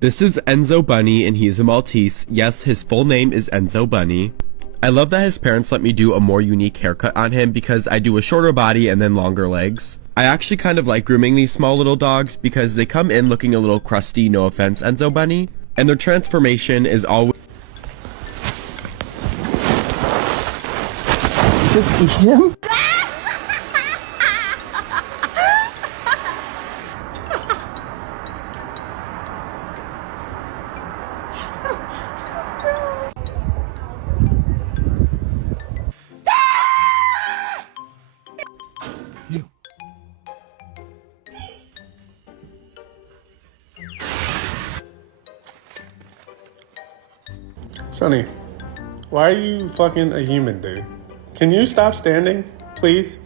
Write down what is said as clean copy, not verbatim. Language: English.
This is Enzo Bunny and he's a Maltese. Yes, his full name is Enzo Bunny. I love that his parents let me do a more unique haircut on him because I do a shorter body and then longer legs. I actually kind of like grooming these small little dogs because they come in looking a little crusty, no offense Enzo Bunny, and their transformation is always Just eat him? Sonny, why are you fucking a human, dude? Can you stop standing, please?